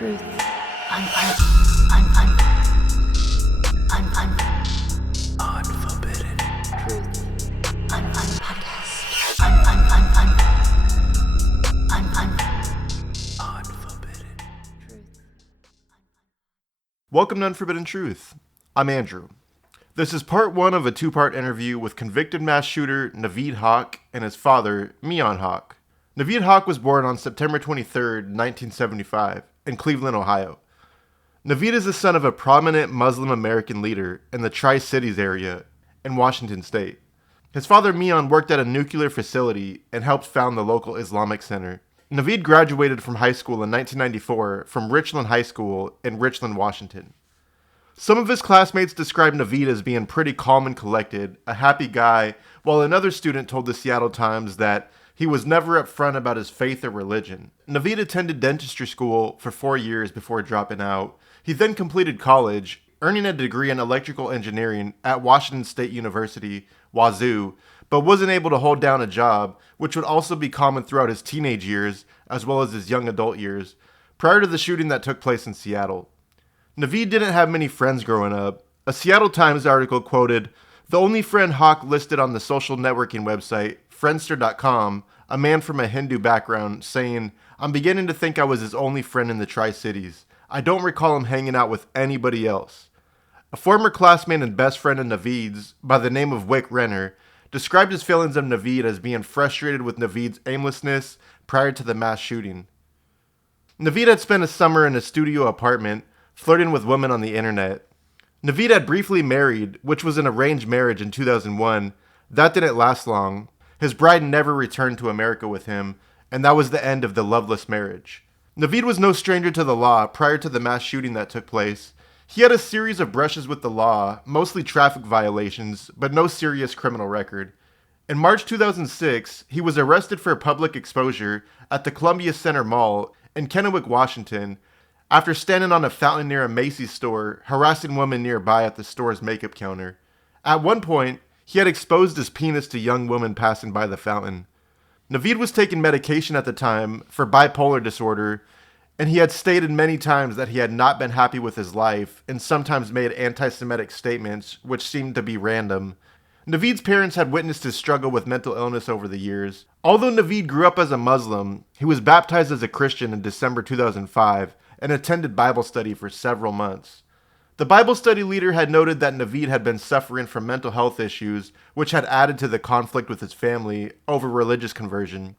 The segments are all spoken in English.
Truth. Unforbidden. Truth. Podcast. Unforbidden. Truth. Welcome to Unforbidden Truth. I'm Andrew. This is part one of a two-part interview with convicted mass shooter Naveed Haq and his father, Mian Haq. Naveed Haq was born on September 23, 1975, in Cleveland, Ohio. Naveed is the son of a prominent Muslim American leader in the Tri-Cities area in Washington state. His father, Mian, worked at a nuclear facility and helped found the local Islamic Center. Naveed graduated from high school in 1994 from Richland High School in Richland, Washington. Some of his classmates described Naveed as being pretty calm and collected, a happy guy, while another student told the Seattle Times that he was never upfront about his faith or religion. Naveed attended dentistry school for 4 years before dropping out. He then completed college, earning a degree in electrical engineering at Washington State University, Wazoo, but wasn't able to hold down a job, which would also be common throughout his teenage years as well as his young adult years, prior to the shooting that took place in Seattle. Naveed didn't have many friends growing up. A Seattle Times article quoted, "The only friend Haq listed on the social networking website, Friendster.com, a man from a Hindu background, saying, 'I'm beginning to think I was his only friend in the Tri-Cities. I don't recall him hanging out with anybody else.'" A former classmate and best friend of Naveed's, by the name of Wick Renner, described his feelings of Naveed as being frustrated with Naveed's aimlessness prior to the mass shooting. Naveed had spent a summer in a studio apartment, flirting with women on the internet. Naveed had briefly married, which was an arranged marriage in 2001. That didn't last long. His bride never returned to America with him, and that was the end of the loveless marriage. Naveed was no stranger to the law prior to the mass shooting that took place. He had a series of brushes with the law, mostly traffic violations, but no serious criminal record. In March 2006, he was arrested for public exposure at the Columbia Center Mall in Kennewick, Washington, after standing on a fountain near a Macy's store, harassing women nearby at the store's makeup counter. At one point, he had exposed his penis to young women passing by the fountain. Naveed was taking medication at the time for bipolar disorder, and he had stated many times that he had not been happy with his life and sometimes made anti-Semitic statements, which seemed to be random. Naveed's parents had witnessed his struggle with mental illness over the years. Although Naveed grew up as a Muslim, he was baptized as a Christian in December 2005 and attended Bible study for several months. The Bible study leader had noted that Naveed had been suffering from mental health issues, which had added to the conflict with his family over religious conversion.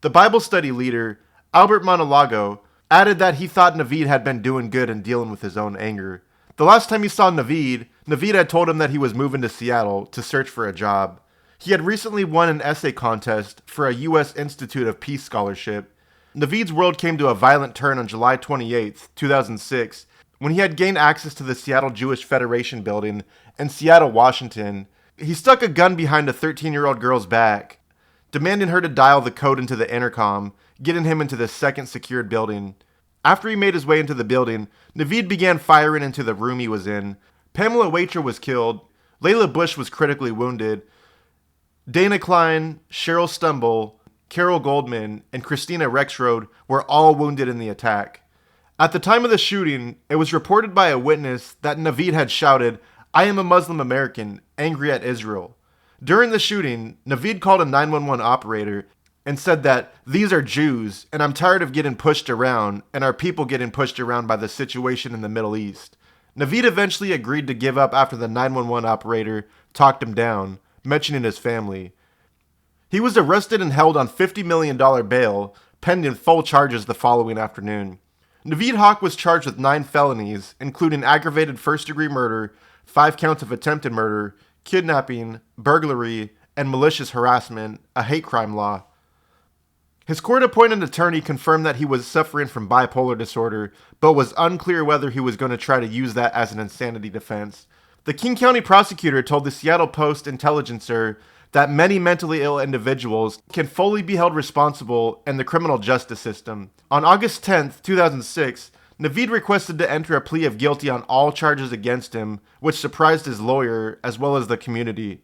The Bible study leader, Albert Monolago, added that he thought Naveed had been doing good in dealing with his own anger. The last time he saw Naveed had told him that he was moving to Seattle to search for a job. He had recently won an essay contest for a U.S. Institute of Peace scholarship. Naveed's world came to a violent turn on July 28, 2006, when he had gained access to the Seattle Jewish Federation building in Seattle, Washington. He stuck a gun behind a 13-year-old girl's back, demanding her to dial the code into the intercom, getting him into the second secured building. After he made his way into the building, Naveed began firing into the room he was in. Pamela Waiter was killed, Layla Bush was critically wounded, Dana Klein, Cheryl Stumble, Carol Goldman, and Christina Rexroad were all wounded in the attack. At the time of the shooting, it was reported by a witness that Naveed had shouted, "I am a Muslim American, angry at Israel." During the shooting, Naveed called a 911 operator and said that, "These are Jews, and I'm tired of getting pushed around, and our people getting pushed around by the situation in the Middle East." Naveed eventually agreed to give up after the 911 operator talked him down, mentioning his family. He was arrested and held on $50 million bail, pending full charges the following afternoon. Naveed Haq was charged with 9 felonies, including aggravated first-degree murder, 5 counts of attempted murder, kidnapping, burglary, and malicious harassment, a hate crime law. His court-appointed attorney confirmed that he was suffering from bipolar disorder, but was unclear whether he was going to try to use that as an insanity defense. The King County prosecutor told the Seattle Post-Intelligencer that many mentally ill individuals can fully be held responsible in the criminal justice system. On August 10, 2006, Naveed requested to enter a plea of guilty on all charges against him, which surprised his lawyer as well as the community.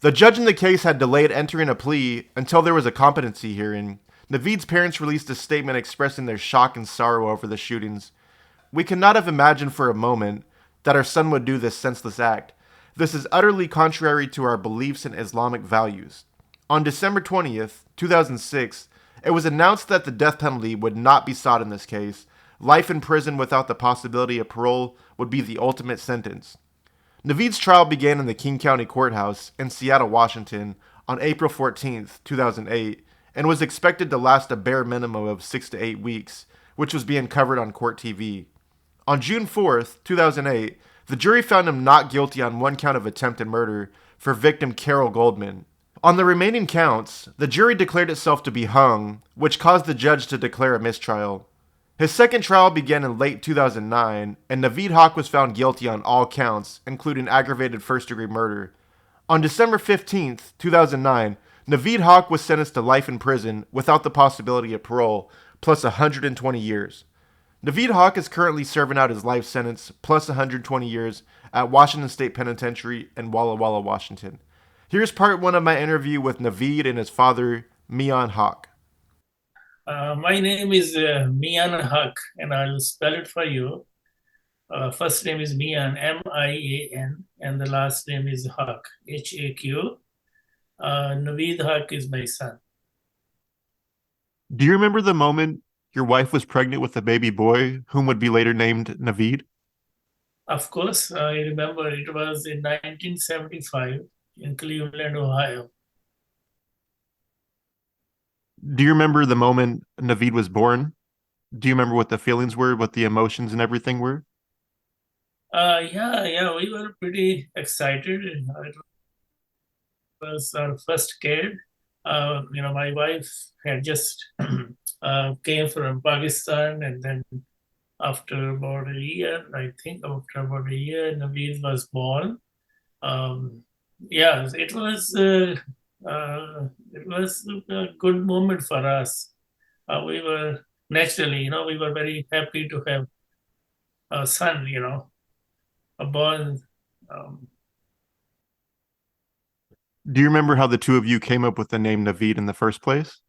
The judge in the case had delayed entering a plea until there was a competency hearing. Naveed's parents released a statement expressing their shock and sorrow over the shootings. We could not have imagined for a moment that our son would do this senseless act. This is utterly contrary to our beliefs and Islamic values. On December 20th, 2006, it was announced that the death penalty would not be sought in this case. Life in prison without the possibility of parole would be the ultimate sentence. Naveed's trial began in the King County Courthouse in Seattle, Washington on April 14th, 2008, and was expected to last a bare minimum of 6 to 8 weeks, which was being covered on court TV. On June 4th, 2008, the jury found him not guilty on one count of attempted murder for victim Carol Goldman. On the remaining counts, the jury declared itself to be hung, which caused the judge to declare a mistrial. His second trial began in late 2009, and Naveed Haq was found guilty on all counts, including aggravated first-degree murder. On December 15th, 2009, Naveed Haq was sentenced to life in prison without the possibility of parole, plus 120 years. Naveed Haq is currently serving out his life sentence plus 120 years at Washington State Penitentiary in Walla Walla, Washington. Here's part one of my interview with Naveed and his father, Mian Haq. My name is Mian Haq, and I'll spell it for you. First name is Mian, M-I-A-N, and the last name is Haq, H-A-Q. Naveed Haq is my son. Do you remember the moment your wife was pregnant with a baby boy, whom would be later named Naveed? Of course, I remember it was in 1975 in Cleveland, Ohio. Do you remember the moment Naveed was born? Do you remember what the feelings were, what the emotions and everything were? Yeah, we were pretty excited. It was our first kid. My wife had just came from Pakistan, and then after about a year, Naveed was born. Yeah, it was a good moment for us. We were naturally, we were very happy to have a son, a born. Do you remember how the two of you came up with the name Naveed in the first place?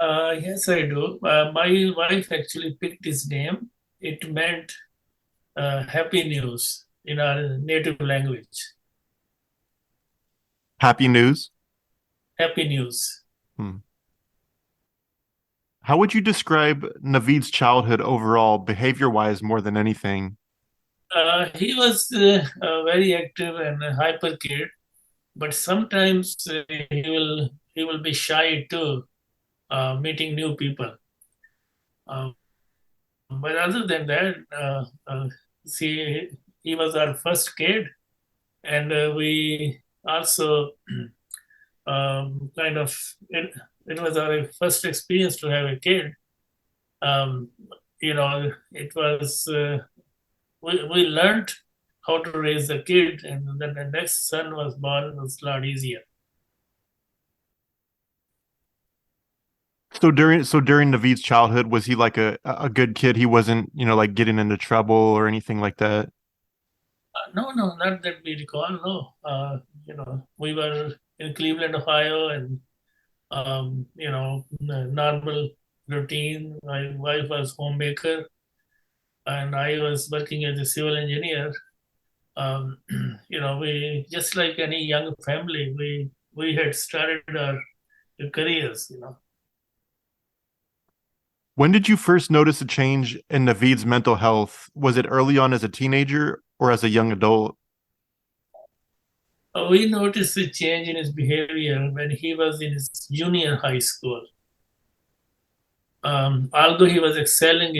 Yes, I do. My wife actually picked his name. It meant happy news in our native language. Happy news? Happy news. How would you describe Naveed's childhood overall, behavior-wise, more than anything? He was very active and a hyper kid, but sometimes he will be shy too, meeting new people. But other than that, see, he was our first kid, and we also kind of it was our first experience to have a kid. It was we learned how to raise a kid, and then the next son was born. It was a lot easier. So during Naveed's childhood, was he like a good kid? He wasn't, like getting into trouble or anything like that? No, not that we recall. No, we were in Cleveland, Ohio, and normal routine. My wife was homemaker, and I was working as a civil engineer. We just like any young family, we had started our careers. When did you first notice a change in Naveed's mental health? Was it early on as a teenager or as a young adult? We noticed a change in his behavior when he was in his junior high school. Although he was excelling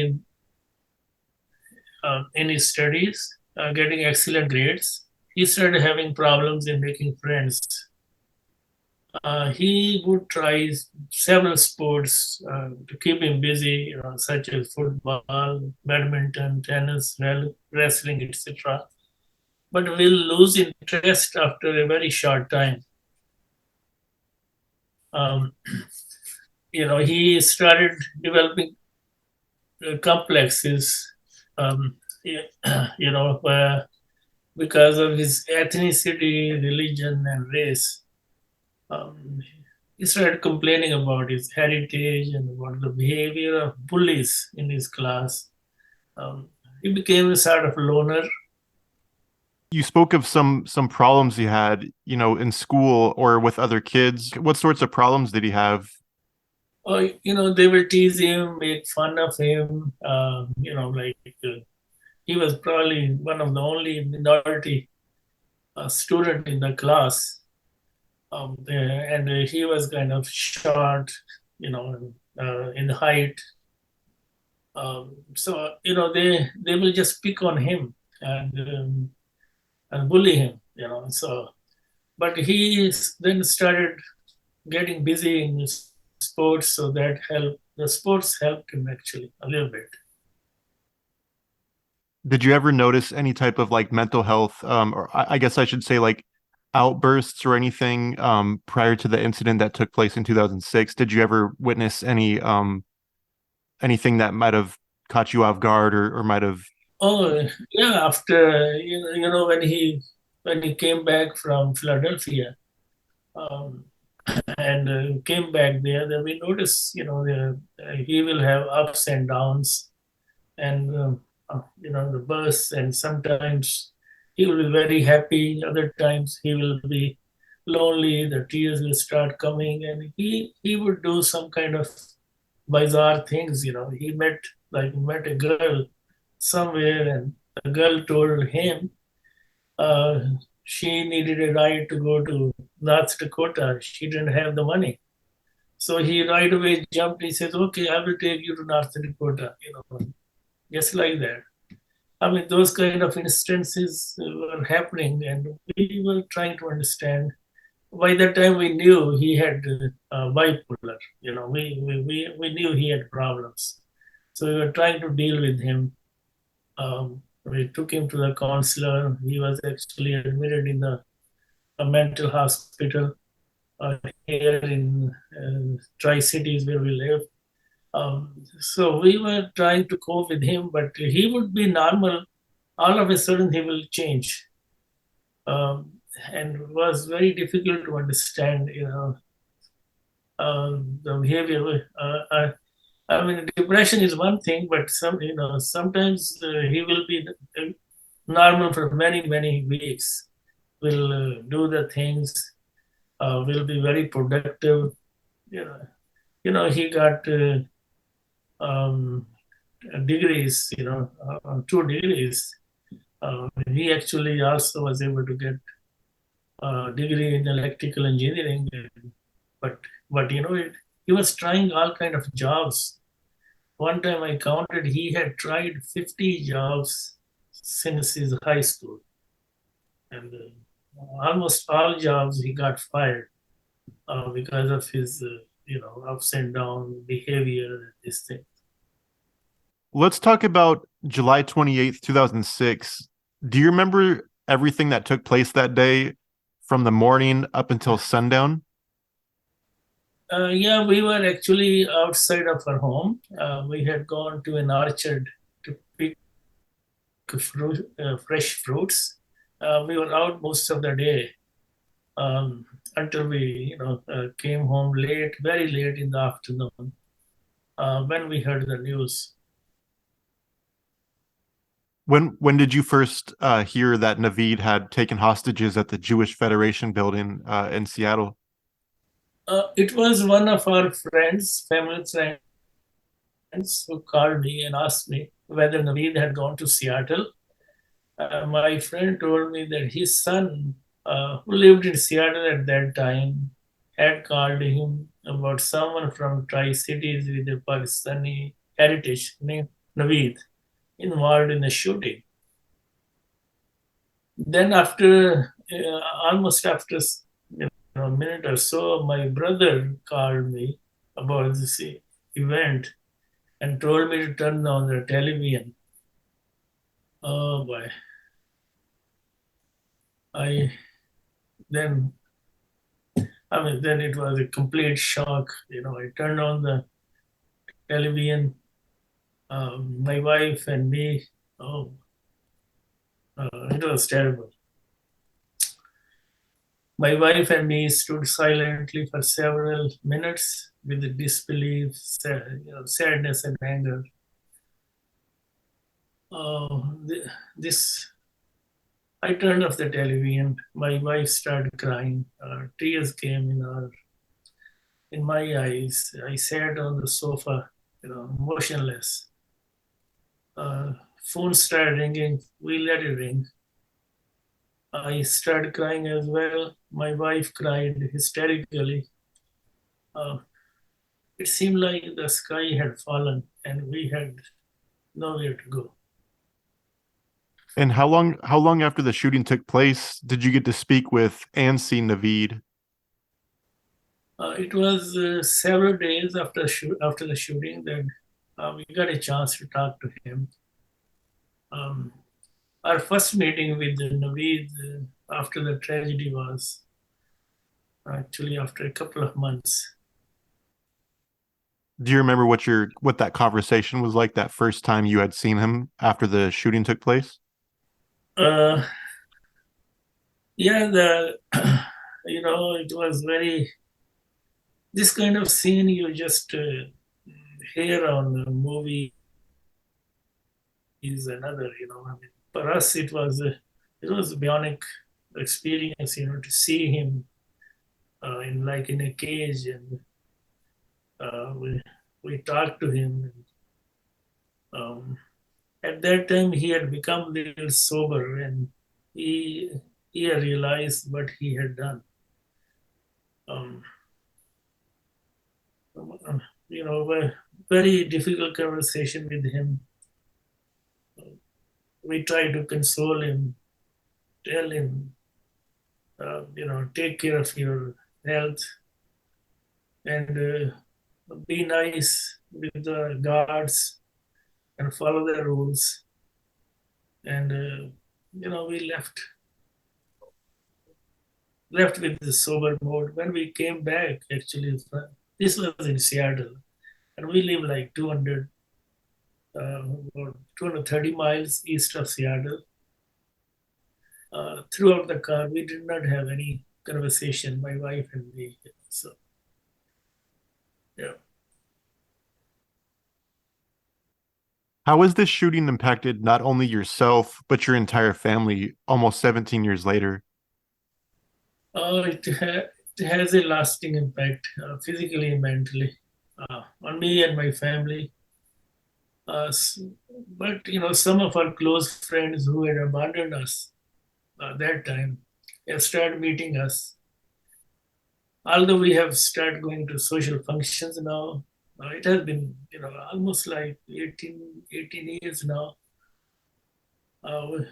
in his studies, getting excellent grades, he started having problems in making friends. He would try several sports to keep him busy, such as football, badminton, tennis, wrestling, etc. But will lose interest after a very short time. He started developing complexes, because of his ethnicity, religion, and race. he started complaining about his heritage and about the behavior of bullies in his class. Um, he became a sort of loner. You spoke of some problems he had, in school or with other kids. What sorts of problems did he have? They will tease him, make fun of him. He was probably one of the only minority student in the class, and he was kind of short, in height. So they will just pick on him and bully him. But then started getting busy in sports, so that helped. The sports helped him actually a little bit. Did you ever notice any type of like mental health, or I guess I should say like outbursts or anything prior to the incident that took place in 2006? Did you ever witness anything that might have caught you off guard or might have? Oh yeah, after when he came back from Philadelphia, um, and came back there, then we noticed he will have ups and downs, and the bus, and sometimes he will be very happy, other times he will be lonely, the tears will start coming, and he would do some kind of bizarre things. He met a girl somewhere, and the girl told him uh, she needed a ride to go to North Dakota. She didn't have the money, so he right away jumped. He says, okay, I will take you to North Dakota, just like that. I mean, those kind of instances were happening, and we were trying to understand. By that time, we knew he had bipolar. We knew he had problems, so we were trying to deal with him. We took him to the counselor. He was actually admitted in a mental hospital here in Tri Cities where we live. So we were trying to cope with him, but he would be normal. All of a sudden, he will change, um, and it was very difficult to understand. The behavior. I mean, depression is one thing, but sometimes he will be normal for many weeks. Will do the things. Will be very productive. You know, he got um, degrees. 2 degrees. He actually also was able to get a degree in electrical engineering, but he was trying all kind of jobs. One time I counted, he had tried 50 jobs since his high school, and almost all jobs he got fired because of his ups and down behavior. This thing. Let's talk about July 28th, 2006. Do you remember everything that took place that day from the morning up until sundown? Yeah, we were actually outside of our home. We had gone to an orchard to pick fresh fruits. We were out most of the day um, until we, came home late, very late in the afternoon, when we heard the news. When did you first hear that Naveed had taken hostages at the Jewish Federation building in Seattle? It was one of our friends, family friends, who called me and asked me whether Naveed had gone to Seattle. My friend told me that his son, who lived in Seattle at that time, had called him about someone from Tri Cities with a Pakistani heritage named Naveed involved in the shooting. Then, almost after a minute or so, my brother called me about this event and told me to turn on the television. Oh boy! I then then it was a complete shock. I turned on the television. My wife and me. Oh, it was terrible. My wife and me stood silently for several minutes with disbelief, sadness, and anger. This I turned off the television. My wife started crying. Tears came in my eyes. I sat on the sofa, motionless. Phone started ringing. We let it ring. I started crying as well. My wife cried hysterically. Uh, it seemed like the sky had fallen and we had nowhere to go. And how long after the shooting took place did you get to speak with and see Naveed? It was several days after the shooting that we got a chance to talk to him. Um, our first meeting with Naveed after the tragedy was actually after a couple of months. Do you remember what that conversation was like that first time you had seen him after the shooting took place? Uh, yeah, the it was very this kind of scene you just hear on movies and other. I mean, for us it was a bionic experience. To see him in a cage and we talked to him. Um, at that time, he had become a little sober and he he had realized what he had done. Um, a very difficult conversation with him. We tried to console him, tell him, take care of your health and be nice with the guards and follow the rules. And we left with the sober mode. When we came back, actually, this was in Seattle, and we live like 230 miles east of Seattle. Throughout the car, we did not have any conversation, my wife and me. So, yeah. How has this shooting impacted not only yourself, but your entire family almost 17 years later? It has a lasting impact, physically and mentally, on me and my family. Uh, but some of our close friends who had abandoned us that time have started meeting us. Although we have started going to social functions now, it has been almost like 18 years now. Uh,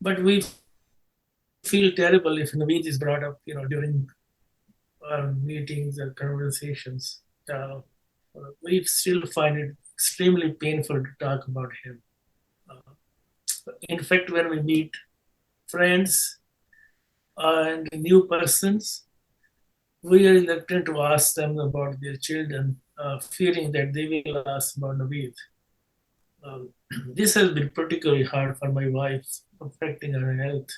but we feel terrible if Naveed is brought up, during our meetings or conversations. We still find it extremely painful to talk about him. Uh, in fact, when we meet friends and new persons, we are reluctant to ask them about their children, fearing that they will ask about Naveed. Um, this has been particularly hard for my wife, affecting her health.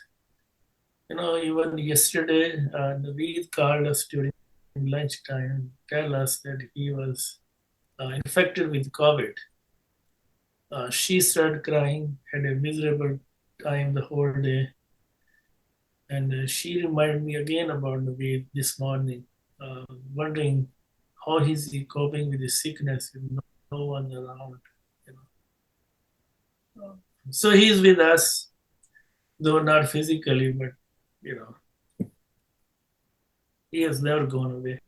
Even yesterday, Naveed called us during lunchtime, tell us that he was infected with COVID. She started crying, had a miserable time the whole day, and she reminded me again about Naveed this morning, wondering how is he coping with his sickness with no one around. You So he's with us, though not physically, but you know, he has never gone away.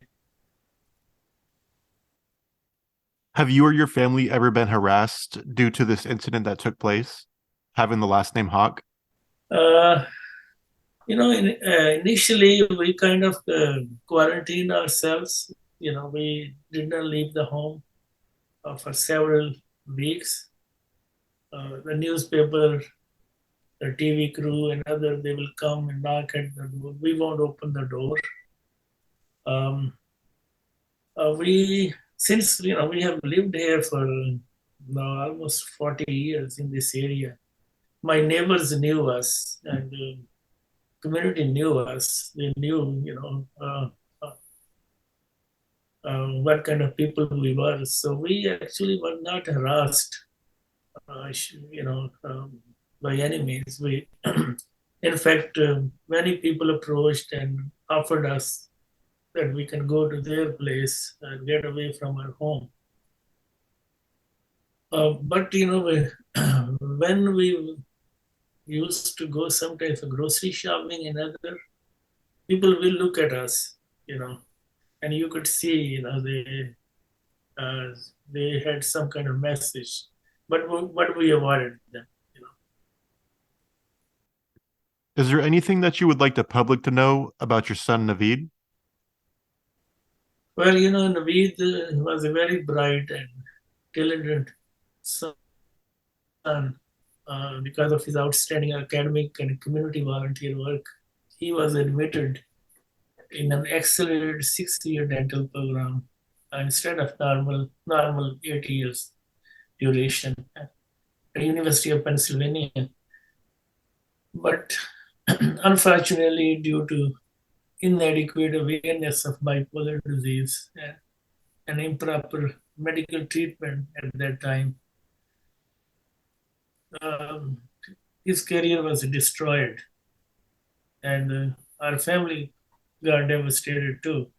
Have you or your family ever been harassed due to this incident that took place, having the last name Hawk? Uh, initially we kind of quarantined ourselves. We did not leave the home for several weeks. The newspaper, the TV crew, and other they will come and knock at the door. We won't open the door. Um, we since we have lived here for now almost 40 years in this area. My neighbors knew us, and community knew us. They knew, what kind of people we were. So we actually were not harassed, by any means. We, in fact, many people approached and offered us that we can go to their place and get away from our home. But when we used to go sometimes for grocery shopping and other, people will look at us, and you could see, they had some kind of message, but we avoided them. Is there anything that you would like the public to know about your son, Naveed? Well, Naveed was a very bright and talented son because of his outstanding academic and community volunteer work. He was admitted in an accelerated 6-year dental program instead of normal 8 years duration at the University of Pennsylvania. But unfortunately, due to inadequate awareness of bipolar disease and improper medical treatment at that time, his career was destroyed, and our family got devastated too.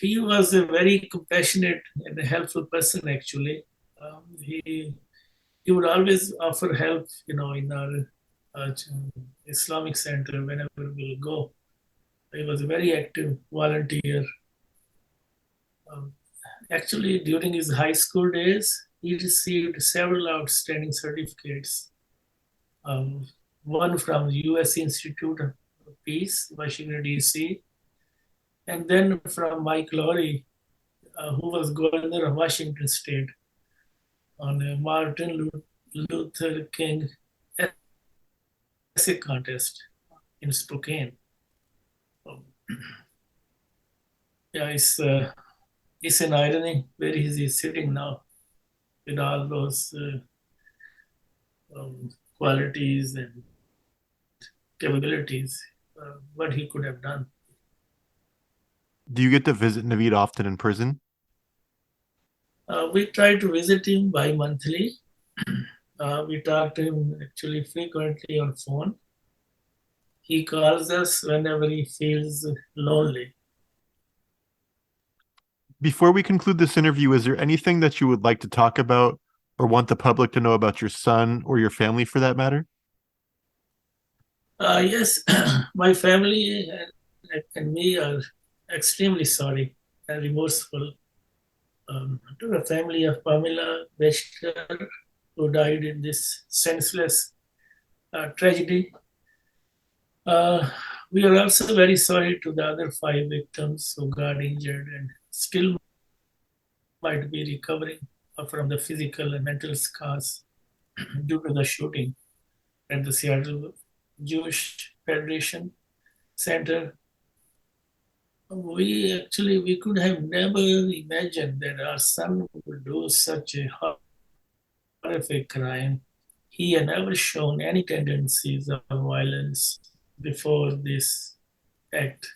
He was a very compassionate and helpful person. Actually, he would always offer help, in our Islamic center whenever we'll go. He was a very active volunteer. Actually, during his high school days, he received several outstanding certificates. One from the U.S. Institute of Peace, Washington, D.C., and then from Mike Lowry, who was governor of Washington State, on a Martin Luther King essay contest in Spokane. Yeah, it's an irony where he's sitting now with all those qualities and capabilities, what he could have done. Do you get to visit Naveed often in prison? We try to visit him bi-monthly. We talk to him actually frequently on phone. He calls us whenever he feels lonely. Before we conclude this interview, is there anything that you would like to talk about or want the public to know about your son or your family for that matter? Yes, my family and me are extremely sorry and remorseful to the family of Pamela Bechler, who died in this senseless tragedy. We are also very sorry to the other 5 victims who got injured and still might be recovering from the physical and mental scars due to the shooting at the Seattle Jewish Federation Center. We could have never imagined that our son would do such a horrific crime. He had never shown any tendencies of violence before this act.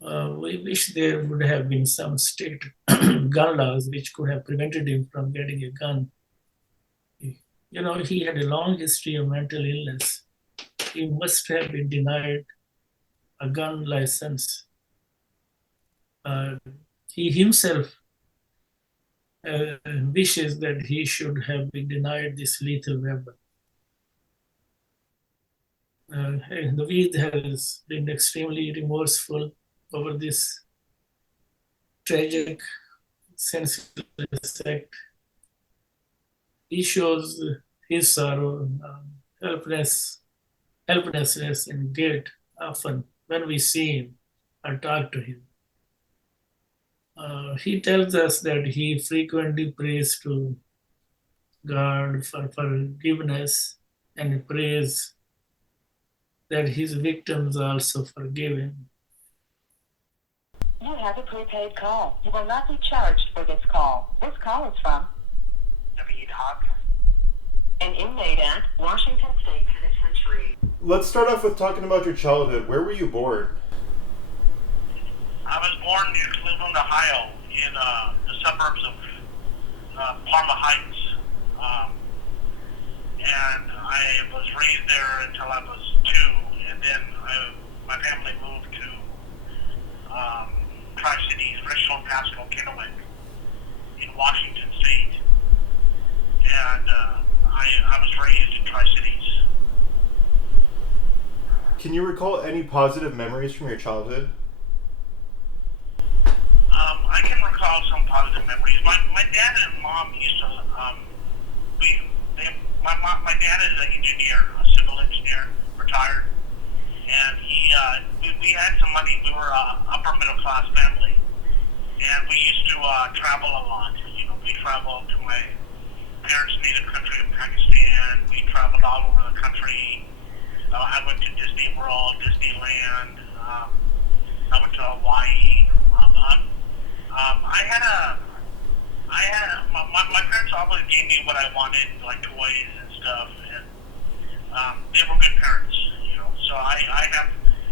We wish there would have been some state gun laws which could have prevented him from getting a gun. He had a long history of mental illness. He must have been denied a gun license. He himself wishes that he should have been denied this lethal weapon. Naveed has been extremely remorseful over this tragic, senseless act. He shows his sorrow, helplessness, and guilt often when we see him or talk to him. He tells us that he frequently prays to God for forgiveness and prays that his victims also forgive him. You have a prepaid call. You will not be charged for this call. This call is from Naveed Haq, an inmate at Washington State Penitentiary. Let's start off with talking about your childhood. Where were you born? I was born near Cleveland, Ohio, in the suburbs of Parma Heights. And I was raised there until I was 2, and then my family moved to Tri-Cities, Richland, Pasco, Kennewick, in Washington State. And I was raised in Tri-Cities. Can you recall any positive memories from your childhood? I can recall some positive memories. My dad and mom used to, my dad is an engineer, a civil engineer, retired, and we had some money. We were a upper middle class family, and we used to travel a lot. You know, we traveled to my parents' native country of Pakistan. We traveled all over the country. I went to Disney World, Disneyland. I went to Hawaii. My parents always gave me what I wanted, like toys and stuff, and they were good parents, you know. So I have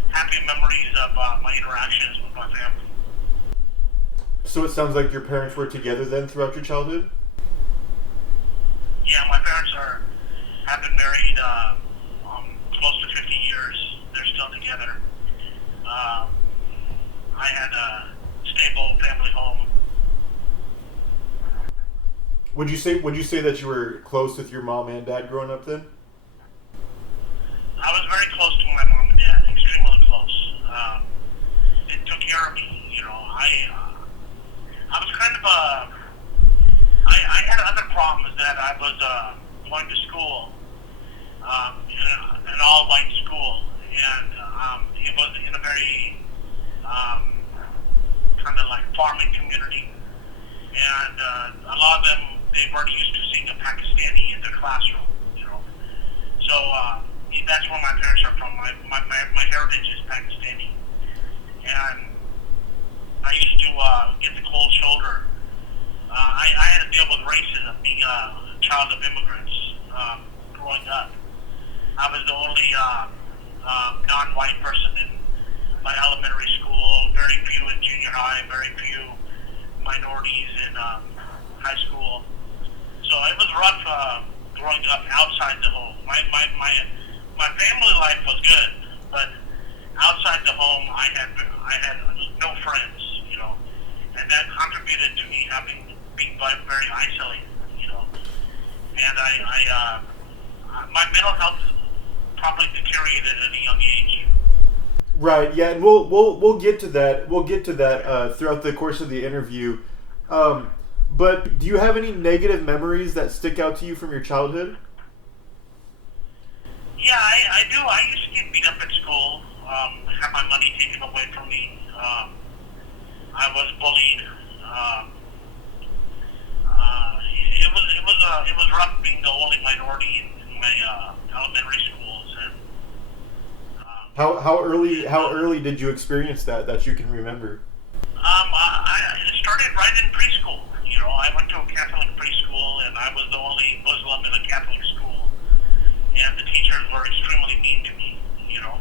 happy memories of my interactions with my family. So it sounds like your parents were together then throughout your childhood? Yeah, my parents have been married close to 50 years. They're still together. I had a stable family home. Would you say that you were close with your mom and dad growing up then? I was very close to my mom and dad, extremely close. They took care of me, you know. I was kind of I had other problems that I was going to school, an all-white school, and it was in a very kind of like farming community, and a lot of them, they weren't used to seeing a Pakistani in their classroom, you know. So that's where my parents are from. My heritage is Pakistani, and I used to get the cold shoulder. I had to deal with racism, being a child of immigrants growing up. I was the only non-white person in my elementary school, very few in junior high, very few minorities in high school. So it was rough growing up outside the home. My family life was good, but outside the home, I had no friends, you know, and that contributed to me being very isolated, you know. And my mental health probably deteriorated at a young age. Right. Yeah, and we'll get to that. We'll get to that throughout the course of the interview. But do you have any negative memories that stick out to you from your childhood? Yeah, I do. I used to get beat up at school. Had my money taken away from me. I was bullied. It was rough being the only minority in my elementary schools. And How early did you experience that you can remember? It started right in preschool. You know, I went to a Catholic preschool, and I was the only Muslim in a Catholic school. And the teachers were extremely mean to me. You know,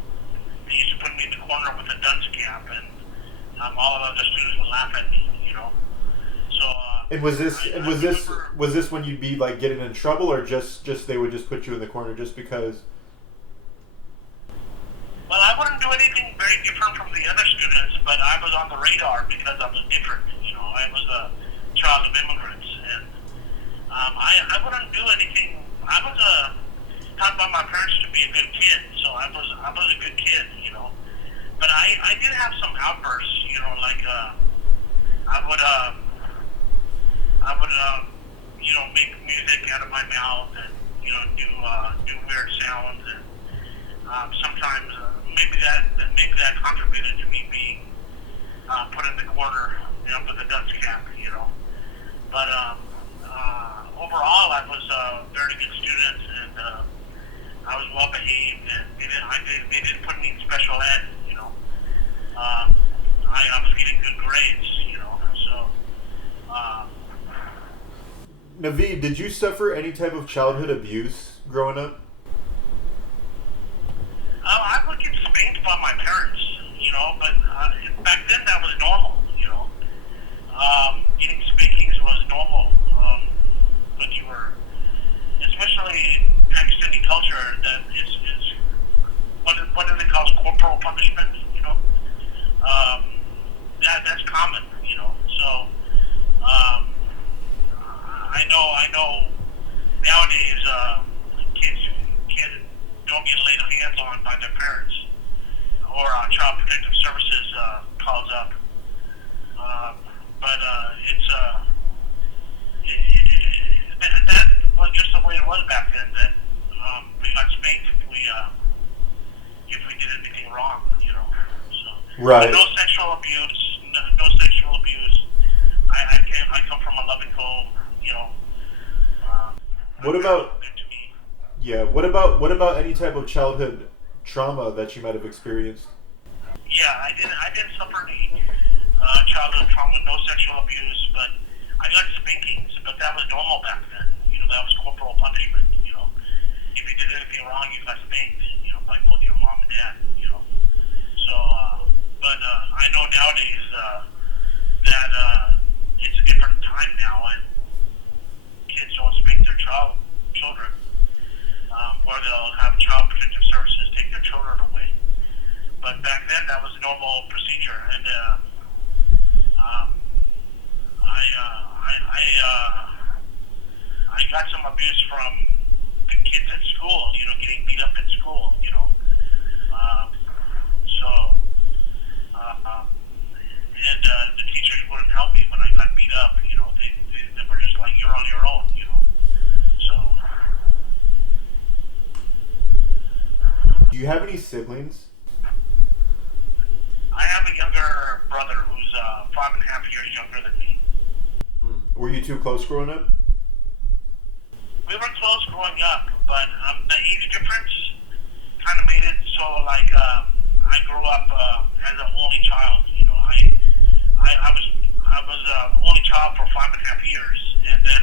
they used to put me in the corner with a dunce cap, and all of the other students would laugh at me. You know, so. And was this when you'd be like getting in trouble, or just they would just put you in the corner just because? Well, I wouldn't do anything very different from the other students, but I was on the radar because I was different. You know, I was a child of immigrants, and I wouldn't do anything. I was taught by my parents to be a good kid, so I was a good kid, you know. But I did have some outbursts, you know, like I would you know, make music out of my mouth, and you know, do weird sounds, and sometimes maybe that contributed to me being put in the corner, you know, with a dunce cap, you know. But overall, I was a very good student, and I was well behaved, and they didn't put me in special ed, you know. I was getting good grades, you know. So. Naveed, did you suffer any type of childhood abuse growing up? but back then that was normal, getting spankings was normal when you were, especially in Pakistani culture, that is what do they call it, corporal punishment, that's common, so I know nowadays kids don't get laid hands on by their parents, or Child Protective Services calls up. But that was just the way it was back then. That we got spanked if we did anything wrong, So, Right. but no sexual abuse. No sexual abuse. I come from a loving home, What about? good to me. Yeah. What about any type of childhood trauma that you might have experienced? Yeah, I didn't suffer any childhood trauma, no sexual abuse, but I got spankings, but that was normal back then. That was corporal punishment. If you did anything wrong, you got spanked, by both your mom and dad. So, but I know nowadays that it's a different time now, and kids don't spank their children, or they'll have Child Protective Services take their children away. But back then, that was a normal procedure, and I got some abuse from the kids at school, getting beat up at school, and the teachers wouldn't help me when I got beat up, they were just like, you're on your own, so. Do you have any siblings? I have a younger brother who's 5.5 years younger than me. Were you too close growing up? We were close growing up, but the age difference kind of made it so like I grew up as an only child. I was only child for 5.5 years, and then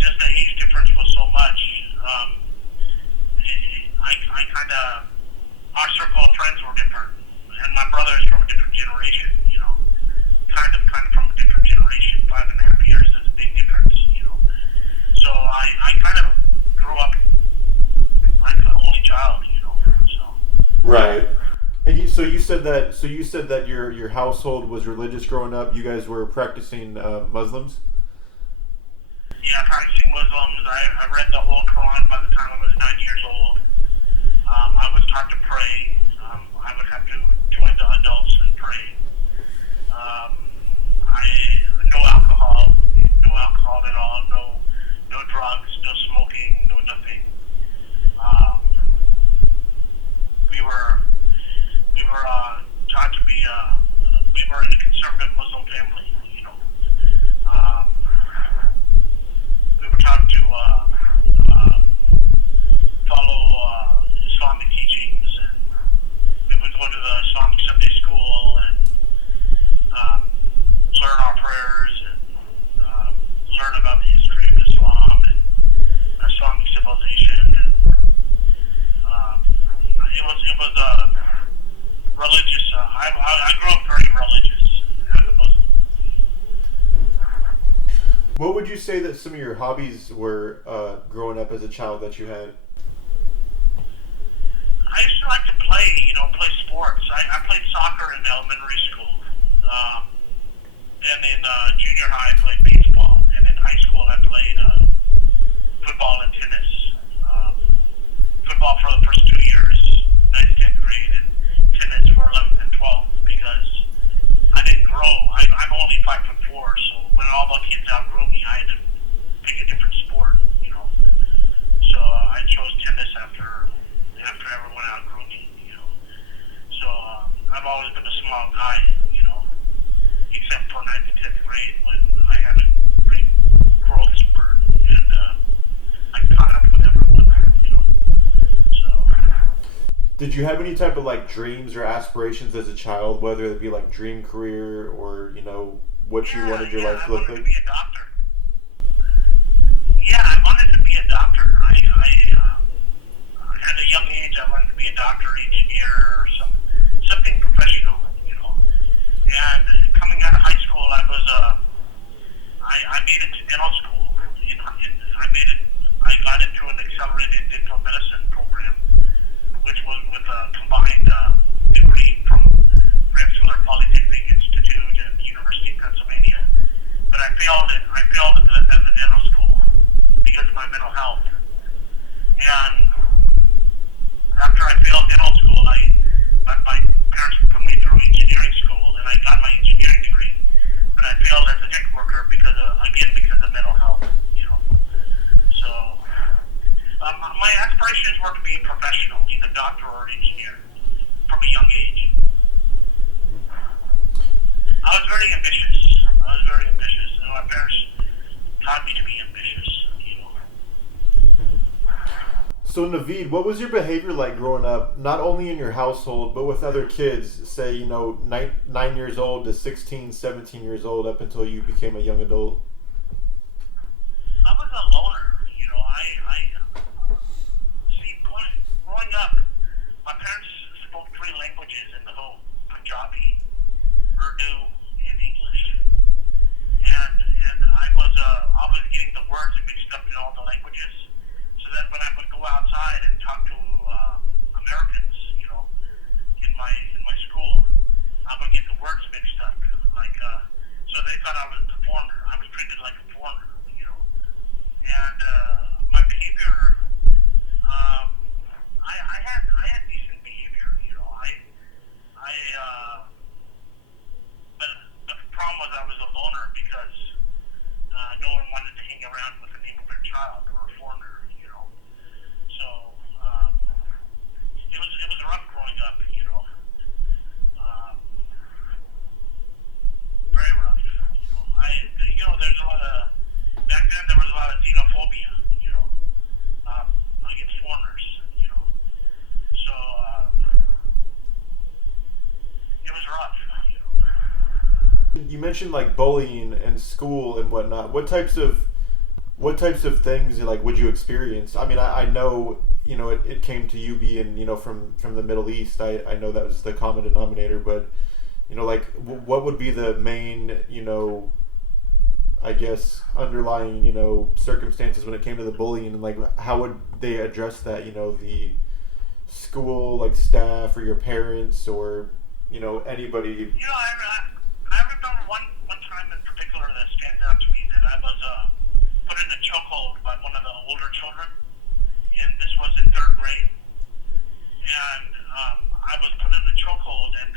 since the age difference was so much, I kind of, our circle of friends were different, and my brother is from a different generation. Kind of from a different generation. 5.5 years is a big difference. So I kind of grew up like an only child. So. Right. And so you said that your household was religious growing up. You guys were practicing Muslims. Yeah, practicing Muslims. I read the whole Quran by the time I was 9 years old. I was taught to pray. I would have to join the adults and pray. No alcohol at all. No drugs. No smoking. No nothing. We were taught to be. We were in a conservative Muslim family. We were taught to follow Islamic teachings, and we would go to the Islamic Sunday school and learn our prayers and learn about the history of Islam and Islamic civilization. And it was religious. I grew up very religious as a Muslim. What would you say that some of your hobbies were growing up as a child that you had? I used to like to play sports. I played soccer in elementary school. And in junior high, I played baseball. And in high school, I played football and tennis. Football for the first 2 years, 9th, 10th grade, and tennis for 11th and 12th, because I didn't grow. I'm only 5'4", so when all the kids outgrew me, I had to pick a different sport, So I chose tennis after everyone outgrew me, So I've always been a small guy, except for 9th and 10th grade when I had a pretty growth spurt, and I caught up with everyone, So. Did you have any type of dreams or aspirations as a child, whether it be dream career or what you wanted your life to look I wanted to like? be a doctor. Yeah, I wanted to be a doctor. At a young age, I wanted to be a doctor, engineer, or something professional. I got into an accelerated dental medicine program, which was with a combined degree from Rensselaer Polytechnic Institute and University of Pennsylvania. But I failed at the dental school because of my mental health. And after I failed dental school, my parents put me through engineering school, and I got my engineering degree. But I failed as a tech worker because of mental health. So my aspirations were to be a professional, either doctor or engineer, from a young age. I was very ambitious. And my parents taught me to be ambitious. So Naveed, what was your behavior like growing up, not only in your household, but with other kids, say, 9 years old to 16, 17 years old up until you became a young adult? I was a loner. Growing up, my parents spoke 3 languages in the home: Punjabi, Urdu, and English. And I was getting the words mixed up in all the languages. So then when I would go outside and talk to Americans, in my school, I would get the words mixed up. So they thought I was a foreigner. I was treated like a foreigner, And my behavior, I had decent behavior, but the problem was I was a loner because no one wanted to hang around with an immigrant child or a foreigner, So it was rough growing up, very rough. There's a lot of back then. There was a lot of xenophobia, against foreigners, So it was rough, You mentioned like bullying in school and whatnot. What types of things would you experience? I mean, I know it came to you being from the Middle East. I know that was the common denominator, but what would be the main I guess underlying circumstances when it came to the bullying, and how would they address that? The school staff or your parents or anybody. I remember one time in particular that stands out to me, that I was put in a chokehold by one of the older children, and this was in 3rd grade. And I was put in a chokehold, and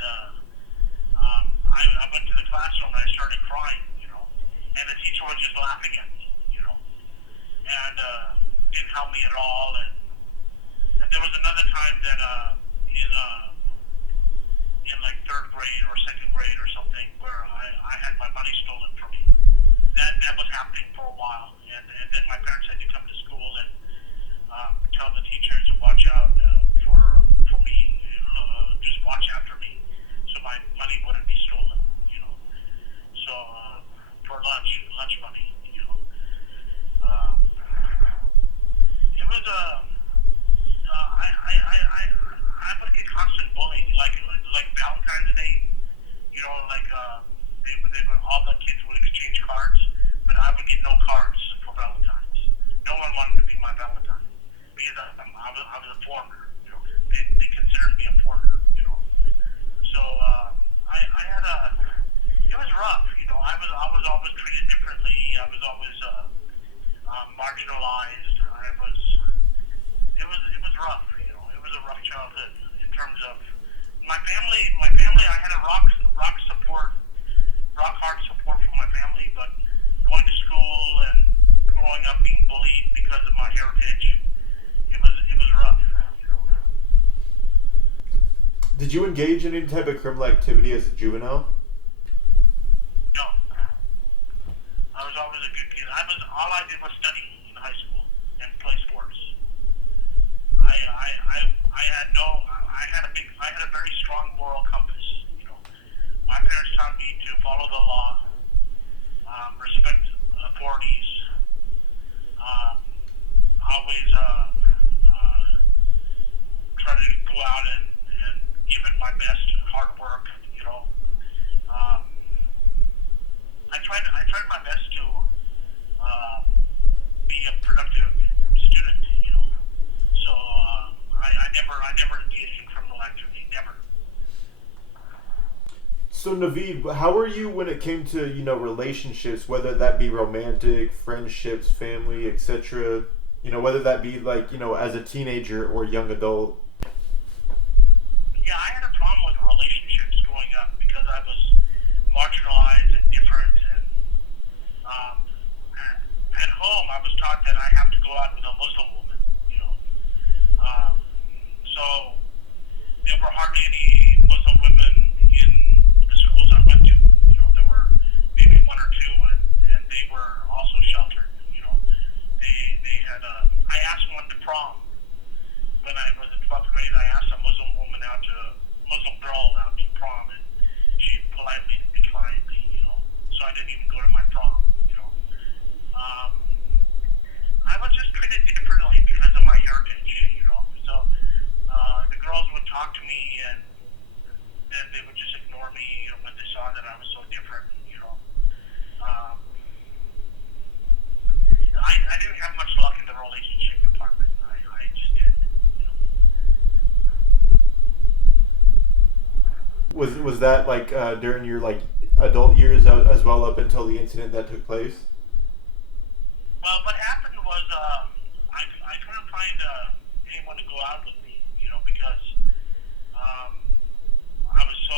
I went to the classroom and I started crying, and the teacher was just laughing at me, and didn't help me at all. And there was another time that in 3rd grade or 2nd grade or something, where I had my money stolen from me. That was happening for a while, and then my parents had to come to school and tell the teachers to watch out for me, just watch after me, so my money wouldn't be stolen, So for lunch money, it was I would get constant bullying, like Valentine's Day, all the kids would exchange cards, but I would get no cards for Valentine's. No one wanted to be my Valentine because I was a foreigner. They considered me a foreigner. So I had it was rough. I was always treated differently. I was always marginalized. It was rough. It was a rough childhood in terms of my family. I had a rock hard support from my family, but going to school and growing up being bullied because of my heritage, it was rough. Did you engage in any type of criminal activity as a juvenile? No. I was always a good kid. All I did was study in high school and play sports. I had a very strong moral compass. My parents taught me to follow the law, respect authorities, always try to go out and give it my best, hard work. I tried my best to be be a productive student, So I never engaged in criminal activity, never. So Naveed, how were you when it came to relationships, whether that be romantic, friendships, family, etc. Whether that be like as a teenager or young adult. Yeah, I had a problem with relationships growing up because I was marginalized and different. And at home, I was taught that I have to go out with a Muslim woman. Um, so there were hardly any Muslim women in the schools I went to. There were maybe one or two, and they were also sheltered. They had a. I asked one to prom when I was in 12th grade. I asked a Muslim girl out to prom, and she politely declined me. So I didn't even go to my prom. I was just treated differently because of my heritage. So the girls would talk to me, and then they would just ignore me. When they saw that I was so different. I didn't have much luck in the relationship department. I just didn't. Was that like during your like adult years as well up until the incident that took place? Well, what happened was I couldn't find anyone to go out with me, because I was so.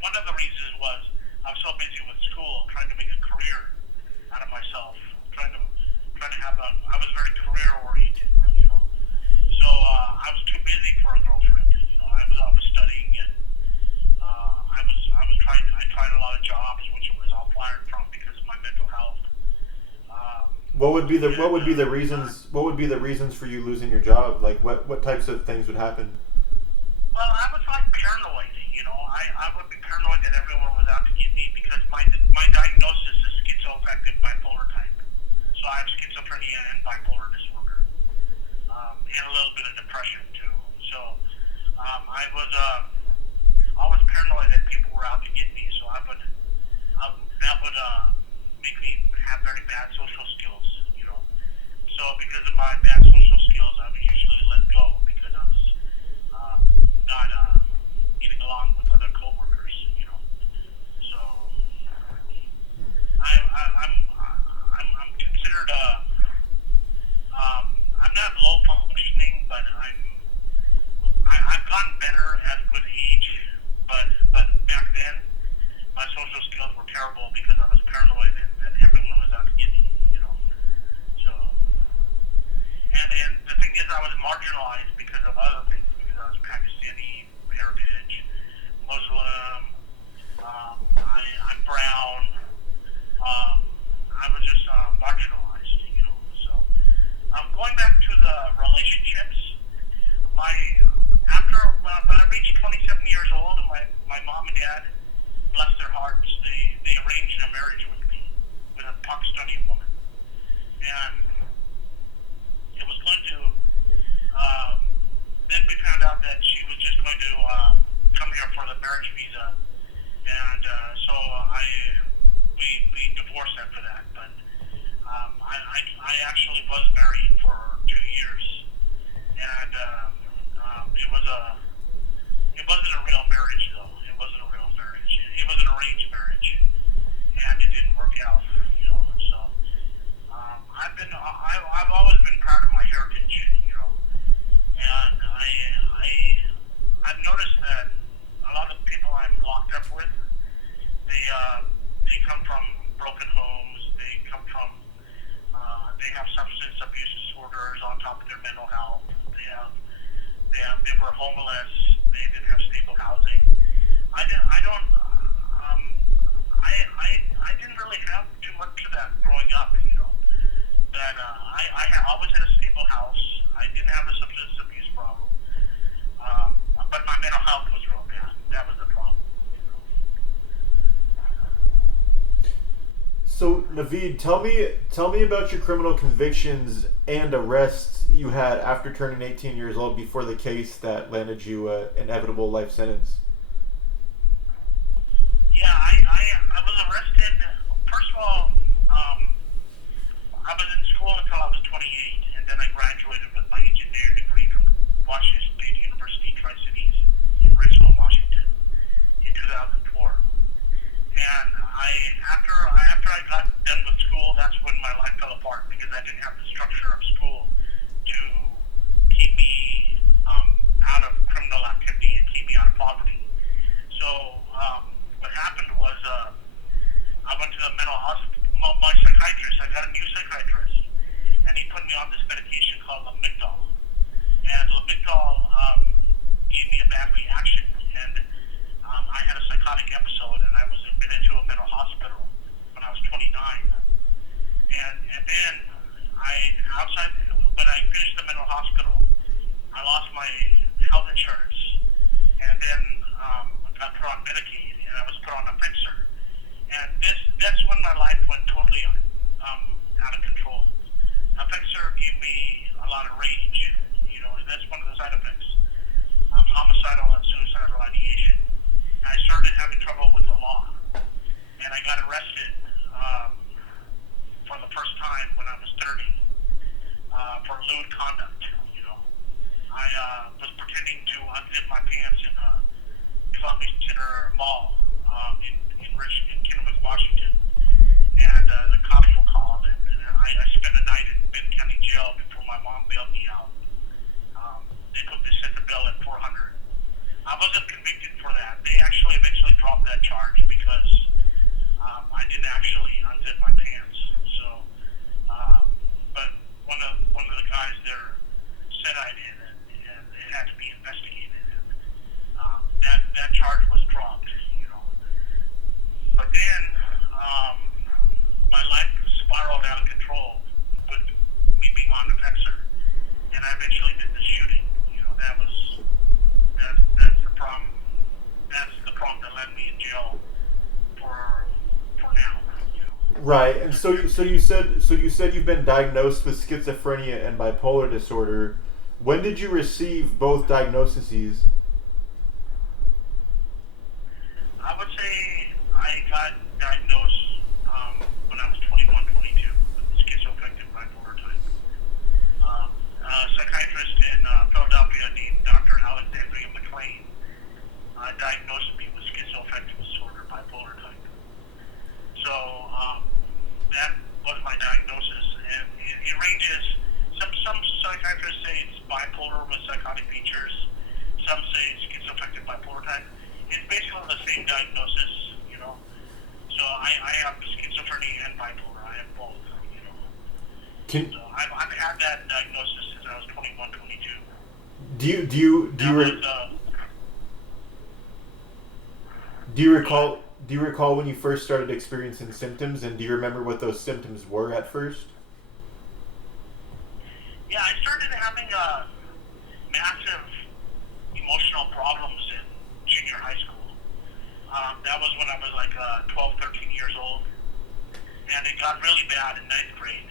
One of the reasons was I was so busy with school, trying to make a career out of myself, trying to have a. I was very career oriented, So I was too busy for a girlfriend. I was studying, and I tried a lot of jobs, which I was all fired from because of my mental health. What would be the reasons? What would be the reasons for you losing your job? Like what types of things would happen? Well, I was like paranoid. I would be paranoid that everyone was out to get me because my diagnosis is schizoaffective bipolar type. So I have schizophrenia and bipolar disorder, and a little bit of depression too. So I was always paranoid that people were out to get me. So that would make me have very bad social skills. So because of my bad social skills, I would usually let go because I was not getting along with other coworkers. So I'm considered I'm not low functioning, but I've gotten better with age. But back then, my social skills were terrible because I was paranoid that everyone was out to get me. So and the thing is, I was marginalized because of other things, because I was Pakistani heritage, Muslim. I'm brown. I was just marginalized. So going back to the relationships, when I reached 27 years old, and my mom and dad, bless their hearts, they arranged a marriage with me, with a Pakistani woman, and it was going to. Then we found out that she was just going to come here for the marriage visa, and so we divorced after that. But I actually was married for 2 years, and it wasn't a real marriage though. It wasn't a real marriage. It was an arranged marriage, and it didn't work out. So I've always been proud of my heritage. And I've noticed that a lot of the people I'm locked up with, they come from broken homes. They have substance abuse disorders on top of their mental health. They were homeless. They didn't have stable housing. I didn't really have too much of that growing up. That I always had a stable house. I didn't have a substance abuse problem. But my mental health was real bad. That was the problem. So Naveed, tell me about your criminal convictions and arrests you had after turning 18 years old before the case that landed you an inevitable life sentence. Yeah, I was arrested. First of all, I 28, and then I graduated with my engineering degree from Washington State University, Tri-Cities in Richmond, Washington, in 2004. And after I got done with school, that's when my life fell apart because I didn't have the structure of school to keep me out of criminal activity and keep me out of poverty. So what happened was I went to the mental hospital. My psychiatrist, I got a new psychiatrist, and he put me on this medication called Lamictal. And Lamictal gave me a bad reaction, and I had a psychotic episode, and I was admitted to a mental hospital when I was 29. And then when I finished the mental hospital, I lost my health insurance, and then I got put on Medicaid, and I was put on a fixer. And that's when my life went totally out of control. A fixer gave me a lot of rage. That's one of the side effects. Homicidal and suicidal ideation. And I started having trouble with the law. And I got arrested for the first time when I was 30 for lewd conduct. I was pretending to unzip my pants in a Columbia Center mall in Kennewick, Washington. And the cops were called, and I spent a night in Benton County Jail before my mom bailed me out. They set the bill at $400. I wasn't convicted for that. They actually eventually dropped that charge because I didn't actually unzip my pants. So, but one of the guys there said I did, and it had to be investigated. And that charge was dropped. But then my life spiraled out of control with me being on the fixer, and I eventually did the shooting. That's the problem. That's the problem that led me in jail for now. Right, and so you said you've been diagnosed with schizophrenia and bipolar disorder. When did you receive both diagnoses? I would say I got diagnosed when I was 21, 22 with schizoaffective bipolar type. A psychiatrist in Philadelphia named Dr. Alexandria McLean diagnosed me with schizoaffective disorder, bipolar type. So that was my diagnosis, and it ranges. Some psychiatrists say it's bipolar with psychotic features. Some say it's schizoaffective bipolar type. It's basically the same diagnosis, So I have schizophrenia and bipolar. I have both, So I've had that diagnosis since I was 21, 22. Do you recall when you first started experiencing symptoms, and do you remember what those symptoms were at first? Yeah, I started having massive emotional problems in junior high school. That was when I was like 12, 13 years old. And it got really bad in 9th grade,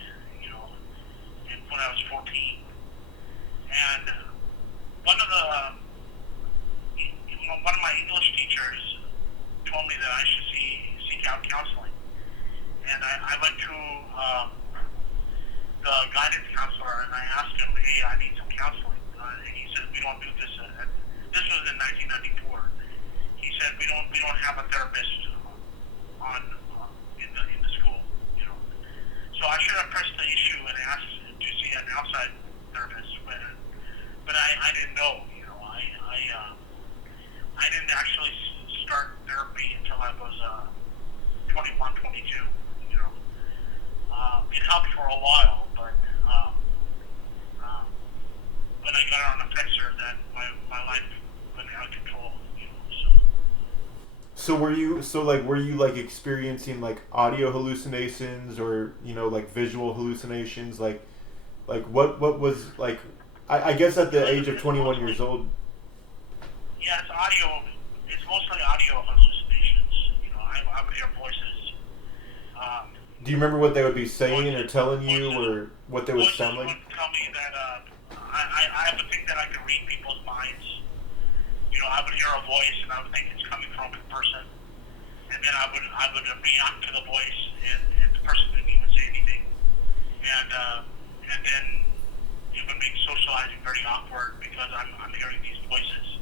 and when I was 14. And one of my English teachers told me that I should seek out counseling. And I went to the guidance counselor, and I asked him, hey, I need some counseling. And he said, we don't do this. This was in 1994. He said, we don't have a therapist in the school, So I should have pressed the issue and asked to see an outside therapist, but I didn't know, I didn't actually start therapy until I was 21, 22, It helped for a while, but when I got on a fixer, that my life went out of control, So were you experiencing like audio hallucinations or like visual hallucinations, like what was like I guess at the age of 21 years old? Yeah, it's audio. It's mostly audio hallucinations. I would hear voices. Do you remember what they would be saying or telling you, or what they would sound like? Voices would tell me that I would think that I could read people's minds. I would hear a voice and I would think it's coming from a person, and then I would react to the voice, and the person didn't even say anything, and then very awkward because I'm hearing these voices,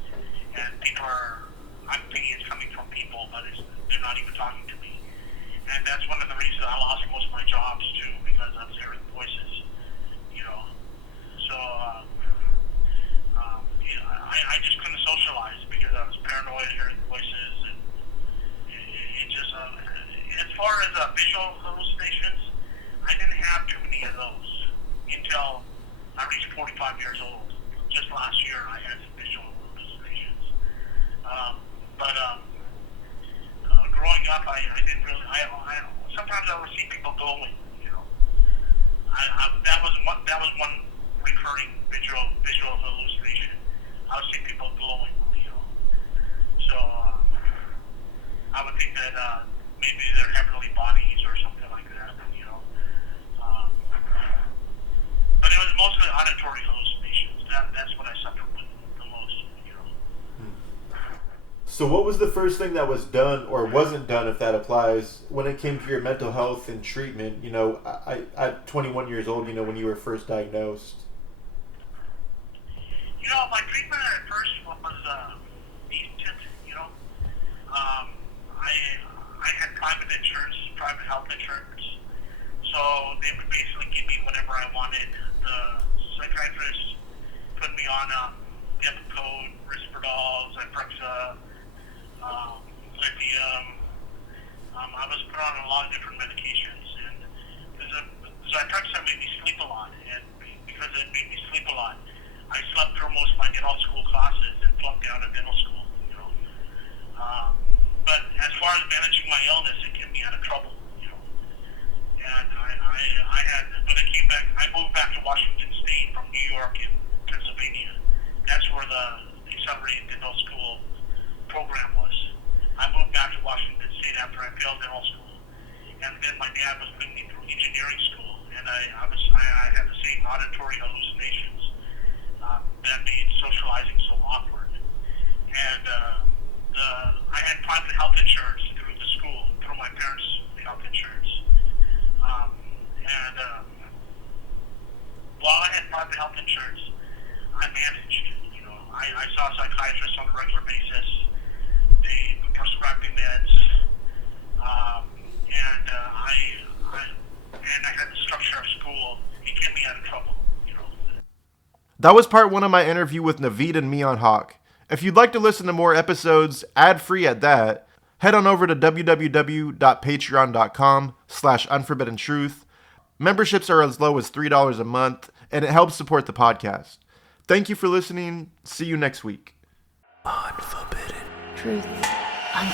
and I'm thinking it's coming from people, but they're not even talking to me. And that's one of the reasons I lost most of my jobs too, because I was hearing voices, you know. So I just couldn't socialize because I was paranoid, hearing voices, and it just as far as visual hallucinations, I didn't have too many of those until I reached 45 years old. Just last year, I had some visual hallucinations. Growing up, I didn't really. Sometimes I would see people glowing. You know, that was one recurring visual hallucination. I would see people glowing. You know, so I would think that maybe they're heavenly bodies or something like that. You know, but it was mostly auditory hallucinations. That's what I suffered with the most. You know. So what was the first thing that was done or wasn't done, if that applies, when it came to your mental health and treatment, you know, at 21 years old, you know, when you were first diagnosed? You know, my treatment at first was decent, you know. I had private health insurance, so they would basically give me whatever I wanted. The psychiatrist put me on Depakote, Risperdal, Zyprexa, lithium. I was put on a lot of different medications, and the Zyprexa made me sleep a lot, and because it made me sleep a lot, I slept through most of my dental school classes and flunked out of dental school, you know. But as far as managing my illness, it kept me out of trouble, you know. And I had, when I came back, I moved back to Washington State from New York and Pennsylvania. That's where the accelerated dental school program was. I moved back to Washington State after I failed dental school. And then my dad was putting me through engineering school, and I had the same auditory hallucinations. That made socializing so awkward. And I had private health insurance through the school, through my parents' health insurance. While I had private health insurance, I managed. You know, I saw psychiatrists on a regular basis. They prescribed me meds, and I had the structure of school. It kept me out of trouble. That was part one of my interview with Naveed and Mian Haq. If you'd like to listen to more episodes ad-free at that, head on over to www.patreon.com/unforbiddentruth. Memberships are as low as $3 a month, and it helps support the podcast. Thank you for listening. See you next week. Unforbidden truth. I'm